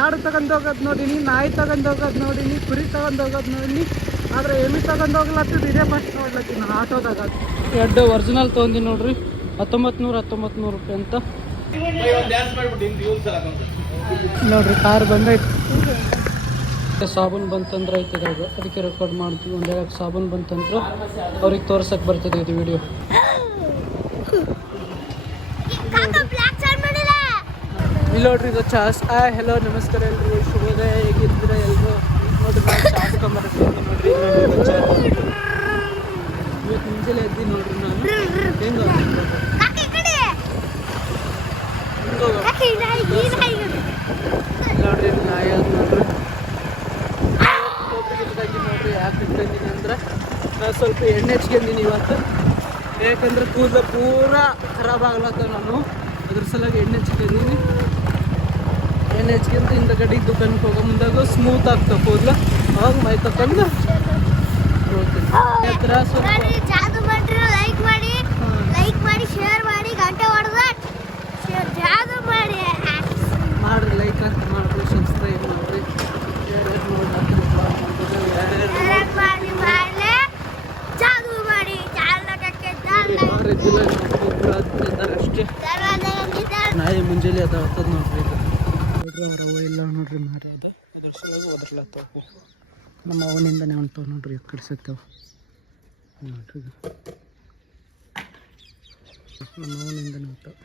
ಆಡು ತಗೊಂಡೋಗೋದು ನೋಡಿನಿ, ನಾಯಿ ತಗೊಂಡೋಗೋದು ನೋಡಿನಿ, ಕುರಿ ತಗೊಂಡೋಗೋದು ನೋಡಿನಿ, ಆದರೆ ಎಮ್ಮೆ ತಗೊಂಡೋಗ್ಲತ್ತಿದ್ದು ಇದೇ ಫಸ್ಟ್ ನೋಡ್ಲತ್ತೀನಿ ನಾನು ಆಟೋದಾಗ. ಎರಡು ಒರಿಜಿನಲ್ ತೊಗೊಂಡಿನಿ ನೋಡ್ರಿ, 1900 ರೂಪಾಯಿ ಅಂತ ನೋಡ್ರಿ. ಕಾರ್ ಬಂದೈತಿ, ಸಾಬೂನು ಬಂತಂದ್ರೆ ಐತದ ಅದಕ್ಕೆ ರೆಕಾರ್ಡ್ ಮಾಡ್ತೀವಿ. ಒಂದು ಹೇಳಕ್ಕೆ ಸಾಬೂನು ಬಂತಂದ್ರೆ ಅವ್ರಿಗೆ ತೋರ್ಸಕ್ಕೆ ಬರ್ತದೆ ಇದು ವಿಡಿಯೋ. ಇಲ್ಲಿ ನೋಡ್ರಿ ಇದು ಚಾಸ್. ಹೆಲೋ ನಮಸ್ಕಾರ ಎಲ್ರು, ಶುಭೋದಯ, ಹೇಗಿದ್ರೆ ಎಲ್ರು ನೋಡ್ರಿ. ನಾನು ಚಾಸ್ಕೊಂಬರ್ತೀನಿ ನೋಡ್ರಿ. ಇವತ್ತು ಮುಂಜಾನೆ ಎದ್ದಿ ನೋಡ್ರಿ ನಾನು ಹೆಂಗ ನೋಡ್ರಿ ನಾಯಿ ಅದು ನೋಡ್ರಿ. ನೋಡ್ರಿ ಯಾಕೆ ಇಟ್ಕೊಂಡಿನಿ ಅಂದ್ರೆ ನಾನು ಸ್ವಲ್ಪ ಎಣ್ಣೆ ಹಚ್ಕೊಂಡಿನಿ ಇವತ್ತು. ಯಾಕಂದ್ರೆ ಕೂದಲು ಪೂರಾ ಖರಾಬ್ ಆಗ್ಲತ್ತ, ನಾನು ಅದ್ರ ಸಲುವಾಗಿ ಎಣ್ಣೆ ಹಚ್ಕೊಂಡಿನಿ. ಎಣ್ಣೆ ಹಚ್ಕೊಂತ ಹಿಂದಗಡೆ ದುಕಾನಕ್ಕೆ ಹೋಗೋ ಮುಂದಾಗ ಸ್ಮೂತ್ ಆಗ್ತಾವ ಕೂದಲು, ಅವಾಗ ಮೈ ತಕೊಂಡು ಹೋಗ್ತೀನಿ. ಮಾಡ್ರಿ, ಲೈಕ್ ಅಂತ ಮಾಡ್ರಿ, ಸಬ್ಸ್ಕ್ರೈಬ್ ಮಾಡ್ರಿ, ಅಷ್ಟೇ. ನಾಯಿ ಮುಂಜಾನೆ ಅದ ಆಗ್ತದ ನೋಡ್ರಿ. ಇದು ನೋಡ್ರಿ ಅವ್ರವ ಇಲ್ಲ ನೋಡ್ರಿ ಮಾರಿ ಅದ, ಅದ್ರ ಸಲುವಾಗಿ ಒದರ್ಲತ್ತವು. ನಮ್ಮ ಅವನಿಂದನೇ ಹೊಂಟವು ನೋಡ್ರಿ, ಈ ಕಡೆ ಸತ್ತವು ನೋಡ್ರಿ. ನಮ್ಮ ಅವನಿಂದನೇ ಹೊಂಟವು.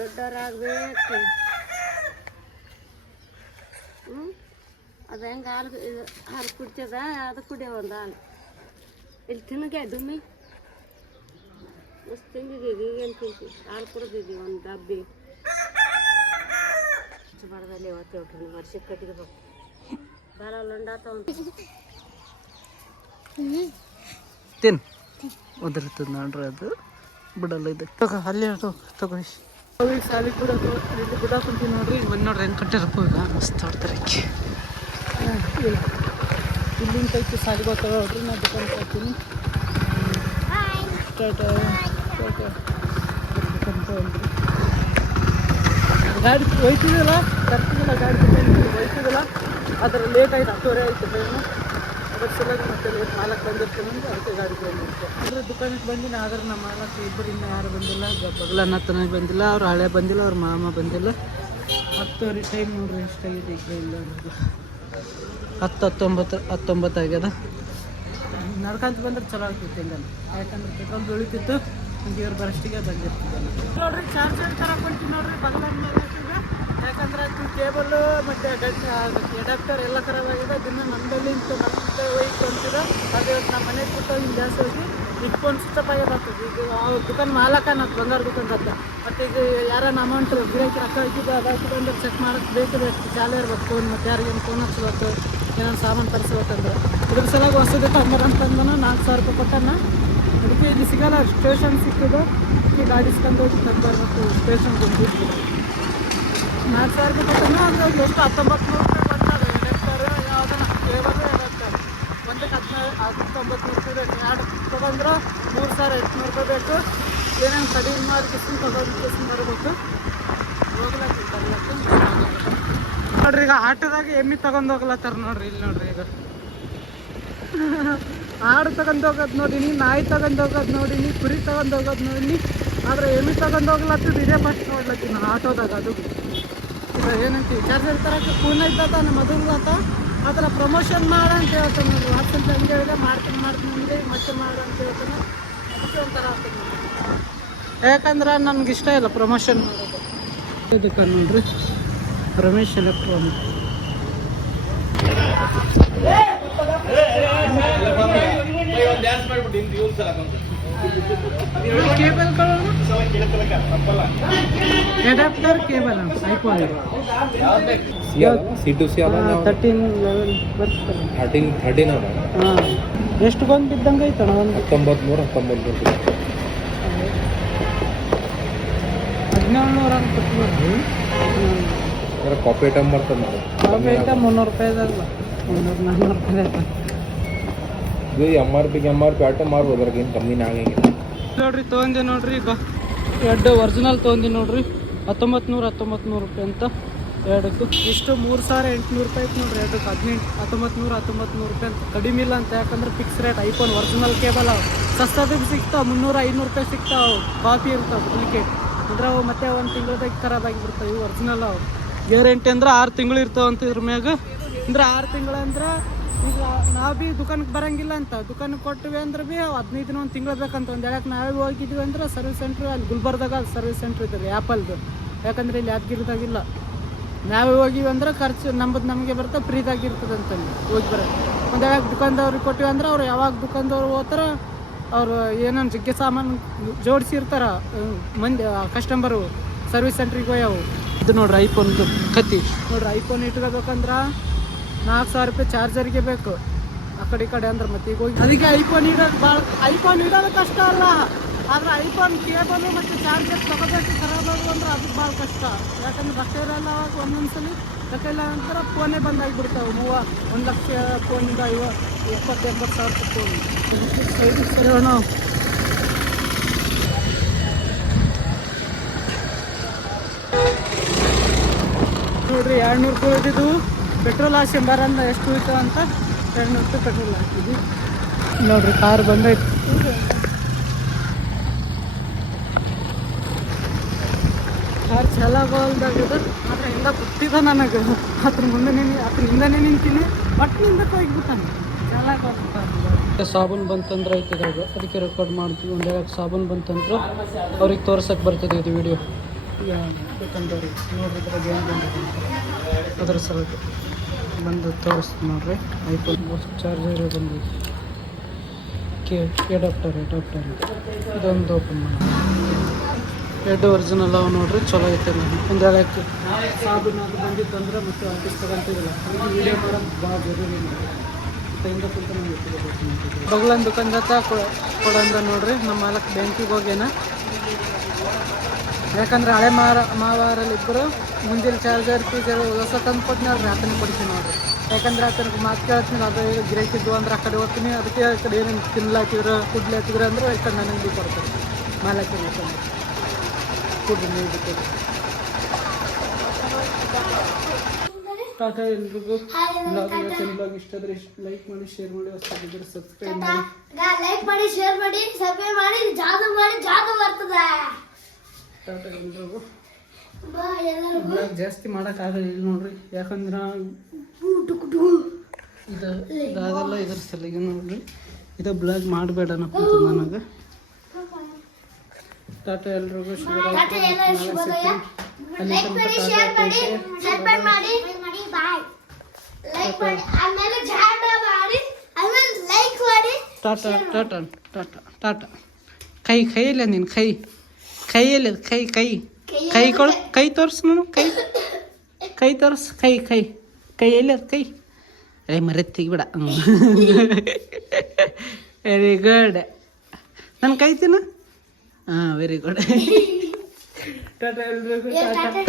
ದೊಡ್ಡವರಾಗಬೇಕು. ಅದು ಹೆಂಗೆ ಹಾಲು ಕುಡ್ತದ, ಅದು ಕುಡಿಯೋ ಒಂದು ಹಾಲು ಇಲ್ಲಿ ತಿನ್ನಗೆ ಡುಮ್ಮಿ ಮಸ್ತ್ ತಿಂದಿದ್ದೀವಿ. ಈಗೇನು ತಿಂತೀವಿ, ಹಾಲು ಕುಡ್ದಿದ್ದೀವಿ ಒಂದು ಡಬ್ಬಿ ಬಾರದಲ್ಲಿ. ಇವತ್ತು ಹೇಳ್ರಿ ವರ್ಷಕ್ಕೆ ಕಟ್ಟಿದ್ಬೇಕು ಬಾರ ಲೊಂಡಾತ ತಿನ್ ಒದರ್ತದ ನೋಡ್ರಿ, ಅದು ಬಿಡಲ್ಲ. ಇದಕ್ಕೆ ಅಲ್ಲಿ ತಗೋ ಅವಿಗೆ ಸಾಲಿ ಕೂಡ ಇಲ್ಲಿ ಬಿಡಾಕೊಂತೀವಿ ನೋಡ್ರಿ. ಬಂದು ನೋಡ್ರಿ ಹೆಂಗೆ ಕಟ್ಟಿರಪ್ಪ, ಈಗ ಮಸ್ತ್ ಹೊಡ್ತಾರೆ. ಇಲ್ಲಿಂದ ಕೈತಿ ಸಾಲಿಗೆ ಹೋಗ್ತಾವೆ ನೋಡ್ರಿ. ನಾ ದುಕಾನ್ಗೆ ಹಾಕ್ತೀನಿ. ಗಾಡಿ ಒಯ್ತಿದಿಲ್ಲ, ತರ್ತಿದಿಲ್ಲ, ಗಾಡಿ ಒಯ್ತಿದಿಲ್ಲ. ಅದರ ಲೇಟ್ ಆಯ್ತು, 10:30 ಆಯ್ತು ಟೈಮು. ಅದ್ರ ಸಲುವಾಗಿ ಮತ್ತೆ ಲೇಟ್ 4 ಬಂದಿರ್ತೀನಿ ಅಂದ್ರೆ ಅದಕ್ಕೆ ಗಾಡಿ ಬಂದಿರುತ್ತೆ. ಅಂದರೆ ದುಕಾನಿಗೆ ಬಂದಿನಿ, ಆದ್ರೆ ನಮ್ಮ ಮಾಲಕ್ಕೆ ಇಬ್ಬರು ಇನ್ನೂ ಯಾರು ಬಂದಿಲ್ಲ. ಬಗಲನ್ನ ತನಗೆ ಬಂದಿಲ್ಲ, ಅವ್ರು ಹಳೆ ಬಂದಿಲ್ಲ, ಅವ್ರ ಮಾಮ ಬಂದಿಲ್ಲ. 10:30 ಟೈಮ್ ನೋಡ್ರಿ ಎಷ್ಟಾಗಿದೆ. ಈಗ ಇಲ್ಲ ಅನ್ನೋದು 10:19 ಆಗ್ಯದ. ನಡ್ಕೊಂತ ಬಂದ್ರೆ ಚಲೋ ಆಗ್ತಿತ್ತು ಹಿಂಗೆ, ಯಾಕಂದ್ರೆ ಪೆಟ್ರೋಲ್ ಉಳಿತಿತ್ತು. ಹಂಗೆ ಇವ್ರು ಬರಷ್ಟಿಗೆ ಬಂದಿರ್ತಿದ್ದಲ್ಲ ನೋಡ್ರಿ. ಚಾರ್ಜರ್ ತರಕೊಂತೀವಿ ನೋಡ್ರಿ ಬಗಲನ್ನ. ಯಾಕಂದ್ರೆ ಅದು ಕೇಬಲ್ಲು ಮತ್ತು ಅಡಾಪ್ಟರ್ ಎಲ್ಲ ಖರಾಬಾಗಿದೆ. ಅದನ್ನು ನಮ್ಮಲ್ಲಿ ನಮ್ಮದೇ ಒಯ್ತು ಅಂತಿದೆ. ಅದು ನಮ್ಮ ಮನೆಗೆ ಬಿಟ್ಟು ಹಿಂಗೆ ಜಾಸ್ತಿ ಹೋಗಿ ಇಟ್ಕೊಂಡು ಸ್ವಿಚಪ್ ಆಗ್ಯದಾಗ್ತದೆ. ಈಗ ಆ ದುಕಾನ್ ಮಾಲಕ ನಾನು ಬಂಗಾರ ದುಕಾನ್ ಅಂತ. ಮತ್ತು ಈಗ ಯಾರನ್ನ ಅಮೌಂಟ್ ಗಿರಾಕಿ ರೊಕ್ಕ ಇದ್ದಿದ್ದು ಅದಾಗ್ತದೆ ಅಂದ್ರೆ ಚೆಕ್ ಮಾಡೋಕ್ಕೆ ಬೇಕು, ಚಾಲು ಇರ್ಬೇಕು ಫೋನ್. ಮತ್ತು ಯಾರಿಗೇನು ಫೋನ್ ಹಚ್ಬೇಕು, ಏನಾದ್ರು ಸಾಮಾನು ತರಿಸ್ಬೇಕಂದ್ರೆ ಇದ್ರ ಸಲುವಾಗಿ ಹೊಸದು ತಂಬರಂತಂದನು 4,000 ರೂಪಾಯಿ ಕೊಟ್ಟನ. ಅದಕ್ಕೆ ಇಲ್ಲಿ ಸಿಗಲ್ಲ, ಸ್ಟೇಷನ್ ಸಿಕ್ಕಿದ್ದು. ಈ ಗಾಡಿ ಇಸ್ಕೊಂಡು ಬರ್ಬೇಕು ಸ್ಟೇಷನ್ ಬಂದು 4,000 ರೂಪಾಯಿ ಕೊಟ್ಟನು. ಅದು ಎಷ್ಟು 1900 ರೂಪಾಯಿ ಬರ್ತದೆ. ಎಡಕ್ಟರ್ ಯಾವುದನ್ನ ಕೇಬಲ್ ಎಡಕ್ಟರ್ ಒಂದಕ್ಕೆ 1900 ರೂಪಾಯಿ ಬೇಕು. 2 ತೊಗೊಂಡ್ರೆ 3,800 ರೂಪಾಯಿ ಬೇಕು. ಏನೇನು ಕಡಿಮೆ ಮಾಡಿ ಕಿಸ್ಕೊಂಡು ಬರಬೇಕು. ಹೋಗ್ಲತ್ತಿ ಬರ್ಲತ್ತು ನೋಡ್ರಿ. ಈಗ ಆಟೋದಾಗ ಎಮ್ಮೆ ತಗೊಂಡು ಹೋಗ್ಲತ್ತಾರ ನೋಡ್ರಿ. ಇಲ್ಲಿ ನೋಡ್ರಿ, ಈಗ ಆಡು ತಗೊಂಡೋಗೋದು ನೋಡಿನಿ, ನಾಯಿ ತಗೊಂಡೋಗೋದು ನೋಡಿನಿ, ಕುರಿ ತಗೊಂಡೋಗೋದು ನೋಡಿನಿ, ಆದರೆ ಎಮ್ಮೆ ತಗೊಂಡೋಗ್ಲತ್ತಿದ್ದು ಇದೇ ಫಸ್ಟ್ ನೋಡ್ಲತ್ತೀನಿ ನಾನು ಆಟೋದಾಗ. ಅದು ಇದು ಏನಂತೀವಿ, ಚಾರ್ಜರ್ ತರಕ್ಕೆ ಕೂನ ಇದ್ದಾತ ನಮ್ಮ ಮದುವೆಗಾತ. ಆ ಥರ ಪ್ರಮೋಷನ್ ಮಾಡ ಅಂತ ಹೇಳ್ತಾನೆ ನೋಡ್ರಿ. ವಾಟ್ಸಪ್ ಹಂಗೆ ಹೇಳಿದೆ, ಮಾಡ್ತೀನಿ ಅಂದರೆ ಮತ್ತೆ ಮಾಡು ಅಂತ ಹೇಳ್ತಾನೆ. ಅದಕ್ಕೆ ಒಂಥರ ಆಗ್ತದೆ ಯಾಕಂದ್ರೆ ನನಗೆ ಇಷ್ಟ ಇಲ್ಲ ಪ್ರಮೋಷನ್ ಮಾಡೋದು. ಇದಕ್ಕೆ ನೋಡ್ರಿ ರಮೇಶ್ ಎಲೆಕ್ಟ್ರಾನಿಕ್. ಕೇಬಲ್ಗಳು ಅಡಾಪ್ಟರ್ ಕೇಬಲ್ ಐಫೋನ್ C2C 13 ಬರ್ತದೆ. 13 ಹಾಂ, ಎಷ್ಟು ಬಂದು ಬಿದ್ದಂಗೆ ಐತಣ? ಒಂದು 1900 1700 ಅಂತ ಕೊಟ್ಟು ಅದ್ರ ಕಾಪಿ ಐಟಮ್ ಬರ್ತದೆ ನೋಡಿ. ಐಟಮ್ 300 ರೂಪಾಯಿದಲ್ಲ 300-400 ರೂಪಾಯಿ. ಇದು ಎಮ್ ಆರ್ ಪಿ ಐಟಮ್ ಮಾರ್ಬೋದು, ಅದ್ರಾಗ ಏನು ಕಮ್ಮಿನ ಆಗಂಗಿಲ್ಲ ನೋಡ್ರಿ. ತೊಗೊಂಡೆ ನೋಡ್ರಿ ಈಗ ಎರಡು ಒರಿಜಿನಲ್ ತೊಗೊಂಡಿ ನೋಡ್ರಿ. 1900 ರೂಪಾಯಿ ಅಂತ ಎರಡಕ್ಕೂ. ಇಷ್ಟು 3800 ರೂಪಾಯಿ ಐತೆ ನೋಡ್ರಿ ಎರಡಕ್ಕೆ. 1900 ರೂಪಾಯಿ ಅಂತ ಕಡಿಮೆ ಇಲ್ಲ ಅಂತ. ಯಾಕಂದ್ರೆ fix rate. IPhone original cable ಅವು ಸಸ್ತದ ಸಿಗ್ತಾವೆ, 300-500 ರೂಪಾಯಿ ಸಿಗ್ತಾವೆ. ಕಾಪಿ ಇರ್ತಾವೆ ಡೂಪ್ಲಿಕೇಟ್. ಅಂದ್ರೆ ಅವು ಮತ್ತೆ 1 ತಿಂಗಳದಾಗ ಖರಾಬ್ ಆಗಿಬಿಡ್ತಾವೆ. ಇವು ಒರಿಜಿನಲ್ ಅವು. ಗ್ಯಾರಂಟಿ ಅಂದ್ರೆ 6 ತಿಂಗಳು ಇರ್ತಾವೆ ಅಂತ ಇದ್ರ ಮ್ಯಾಗ. ಅಂದ್ರೆ 6 ತಿಂಗಳು ಅಂದ್ರೆ ಈಗ ನಾವು ಭೀ ದುಕಾನಕ್ಕೆ ಬರೋಂಗಿಲ್ಲ ಅಂತ. ದುಕಾನಕ್ಕೆ ಕೊಟ್ಟಿವಿ ಅಂದ್ರೆ ಭೀ 15 ದಿನ 1 ತಿಂಗಳು ಬೇಕಂತ. ಒಂದು ಹೇಳಕ್ಕೆ ನಾವೇ ಹೋಗಿದ್ವಿ ಅಂದ್ರೆ ಸರ್ವಿಸ್ ಸೆಂಟ್ರ್ ಅಲ್ಲಿ ಗುಲ್ಬರ್ದಾಗ ಸರ್ವಿಸ್ ಸೆಂಟ್ರ್ ಇದ್ದಾರೆ ಆ್ಯಪಲ್ದು. ಯಾಕಂದ್ರೆ ಇಲ್ಲಿ ಯಾದಗಿರಿದಾಗಿಲ್ಲ. ನಾವೇ ಹೋಗಿವಿ ಅಂದ್ರೆ ಖರ್ಚು ನಮಗೆ ಬರುತ್ತೆ, ಫ್ರೀದಾಗಿರ್ತದೆ ಅಂತಂದು ಹೋಗಿ ಬರೋದು. ಒಂದು ಯಾವಾಗ ದುಕಾನ್ದವ್ರಿಗೆ ಕೊಟ್ಟಿವಿ ಅಂದ್ರೆ ಅವ್ರು ಯಾವಾಗ ದುಕಾನ್ದವ್ರು ಹೋಗ್ತಾರ ಅವರು ಏನೇನು ಜಗ್ಗೆ ಸಾಮಾನು ಜೋಡಿಸಿರ್ತಾರ ಮಂದಿ ಕಸ್ಟಮರು ಸರ್ವಿಸ್ ಸೆಂಟ್ರಿಗೆ ಹೋಯವು. ಇದು ನೋಡ್ರಿ ಐಫೋನ್ದು ಕತ್ತಿ ನೋಡ್ರಿ. ಐಫೋನ್ ಇಟ್ಕೋಬೇಕಂದ್ರೆ 4000 ರೂಪಾಯಿ ಚಾರ್ಜರ್ಗೆ ಬೇಕು. ಆ ಕಡೆ ಈ ಕಡೆ ಅಂದ್ರೆ ಮತ್ತೆ ಈಗ ಹೋಗಿ ಅದಕ್ಕೆ ಐಫೋನ್ ಇಡೋದು ಕಷ್ಟ ಅಲ್ಲ. ಆದರೆ ಐಫೋನ್ ಕೇಬಲು ಮತ್ತು ಚಾರ್ಜರ್ ತಗೋಬೇಕು ಖರಾಬಾಗು ಅಂದ್ರೆ ಅದಕ್ಕೆ ಭಾಳ ಕಷ್ಟ. ಯಾಕಂದ್ರೆ ರೊಕ್ಕ ಇರಲ್ಲ ಅವಾಗ ಒಂದೊಂದ್ಸಲಿ. ರೊಕ್ಕ ಇಲ್ಲ ನಂತರ ಫೋನೇ ಬಂದಾಗಿಬಿಡ್ತಾವೆ. 1 ಲಕ್ಷ ಫೋನಿಂದ 70-80 ಸಾವಿರ ಫೋನ್ ಸೈಡ್ ಸರಿ ನಾವು ನೋಡ್ರಿ. 200 ರೂಪಾಯಿ ಇದ್ದಿದ್ದು ಪೆಟ್ರೋಲ್ ಹಾಕ್ಸ್ಕೊಂಬಾರ ಅಂದ್ರೆ ಎಷ್ಟು ಹೋಯ್ತು ಅಂತ 200 ರೂಪಾಯಿ ಪೆಟ್ರೋಲ್ ಹಾಕಿದ್ವಿ ನೋಡ್ರಿ. ಕಾರ್ ಬಂದೈತಿ. ಕಾರ್ ಚಾಲಾಗೋಲ್ದಾಗಿದೆ. ಆದರೆ ಎಲ್ಲ ಗೊತ್ತಿದ ನನಗೆ. ಹಿಂದನೇ ನಿಂತೀನಿ. ಒಟ್ಟಿನಿಂದ ಹೋಗಿಬಿಟ್ಟಾನೆ ಚಾಲಾಗೋಗ್ಬಿಟ್ಟ. ಸಾಬೂನು ಬಂತಂದ್ರೆ ಐತಿದಾಗ ಅದಕ್ಕೆ ರೆಕಾರ್ಡ್ ಮಾಡ್ತೀವಿ. ಒಂದು ಹೇಳಕ್ಕೆ ಸಾಬೂನು ಬಂತಂದ್ರೆ ಅವ್ರಿಗೆ ತೋರ್ಸಕ್ಕೆ ಬರ್ತದೆ ಇದು ವಿಡಿಯೋ. ಬೇಕಂದವ್ರಿಗೆ ನೋಡಿದ್ರೆ ಏನು ಬಂದಿದೆ ಅದ್ರ ಸಲುವಾಗಿ ಬಂದು ತೋರಿಸ್ತು ನೋಡ್ರಿ. ಐಫೋನ್ ಚಾರ್ಜರ್ ಬಂದಿದೆ. ಅಡಾಪ್ಟರ್ ಇದೊಂದು ಓಪನ್ ಮಾಡಿ. ಎರಡು ಒರಿಜಿನಲ್ ಅವು ನೋಡ್ರಿ. ಚಲೋ ಐತೆ. ಒಂದು ಹೇಳಕ್ಕೆ ಸಾಬೂನು ಅದು ಬಂದಿತ್ತು ಅಂದ್ರೆ ಮತ್ತೆ ಆಫೀಸ್ ತಗೊಂತಿರಲ್ಲ. ವೀಡಿಯೋ ಮಾಡೋದು ಭಾಳ ಜರೂರಿ ನೋಡಿ. ಬಗ್ಲನ್ ದುಕಾನ್ದತ್ತ ಕೊಡಂದ ನೋಡ್ರಿ. ನಮ್ಮ ಮಾಲಕ್ ಬ್ಯಾಂಕಿಗೆ ಹೋಗ್ಯಾನ. ಯಾಕಂದ್ರೆ ಹಳೆ ಮಾವಾರಲ್ಲಿ ಇಬ್ಬರು ಮುಂಜಾನೆ ಚಾರ್ಜರ್ ಫೀಜರ್ ಹೊಸ ತಂದು ಕೊಟ್ಟಿನಲ್ರಿ. ಆತನೇ ಕೊಡ್ತೀನಿ ನೋಡ್ರಿ. ಯಾಕಂದ್ರೆ ಆತನಿಗೆ ಮಾತು ಕೇಳ್ತೀನಿ. ಅದು ಗಿರಾಕಿದ್ದು ಅಂದ್ರೆ ಆ ಕಡೆ ಹೋಗ್ತೀನಿ. ಅದಕ್ಕೆ ಆ ಕಡೆ ಏನೇನು ತಿನ್ಲಾಕಿದ್ರು ಕುಡ್ಲಾಕಿದ್ರು ಅಂದ್ರೆ ಈ ಕಡೆ ನನಗೆ ಭೀ ಕೊಡ್ತಾರೆ. ಮಾಲಕ್ಕಿಲ್ಲ ಕೊಡ್ರಿ ನೀವು ಬಿಟ್ಟು. ಟಾಟಾ ಎಲ್ರಿಗೂ. ಬ್ಲಾಗ್ ಇಷ್ಟ ಆದರೆ ಲೈಕ್ ಮಾಡಿ, ಶೇರ್ ಮಾಡಿ, ಹೊಸದಿದ್ದರೆ ಸಬ್ಸ್ಕ್ರೈಬ್ ಮಾಡಿ. ಲೈಕ್ ಮಾಡಿ, ಶೇರ್ ಮಾಡಿ, ಸಬ್ಸ್ಕ್ರೈಬ್ ಮಾಡಿ. ಜಾದು ಬರ್ತದೆ. ಟಾಟಾ ಎಲ್ರಿಗೂ. ಬ್ಲಾಗ್ ಜಾಸ್ತಿ ಮಾಡೋಕ್ಕಾಗಲ್ಲ ನೋಡ್ರಿ. ಯಾಕಂದ್ರೆ ಇದಾಗಲ್ಲ. ಇದ್ರ ಸಲಿಗೆ ನೋಡ್ರಿ ಇದು ಬ್ಲಾಗ್ ಮಾಡಬೇಡನಪ್ಪ ನನಗೆ. ಟಾಟಾ ಎಲ್ರಿಗೂ. ಟಾಟಾ ಟಾಟಾ ಟಾಟಾ ಟಾಟಾ. ಕೈಯಲ್ಲ ನೀನು ಕೈಯಲ್ಲ. ಕೈ ಕೊಡು. ಕೈ ತೋರಿಸು ನಾನು. ಕೈ ತೋರಿಸು. ಕೈ ಎಲ್ಲಿ ಅದು ಕೈ? ಮರೆತು ತೆಗಿಬೇಡ. Very good. ನನ್ನ ಕೈ ತಿನ್ನು. ಹಾಂ ವೆರಿ ಗುಡ್. ಟಾಟಾ ಎಲ್ರಿಗೂ. ಟಾಟಾ.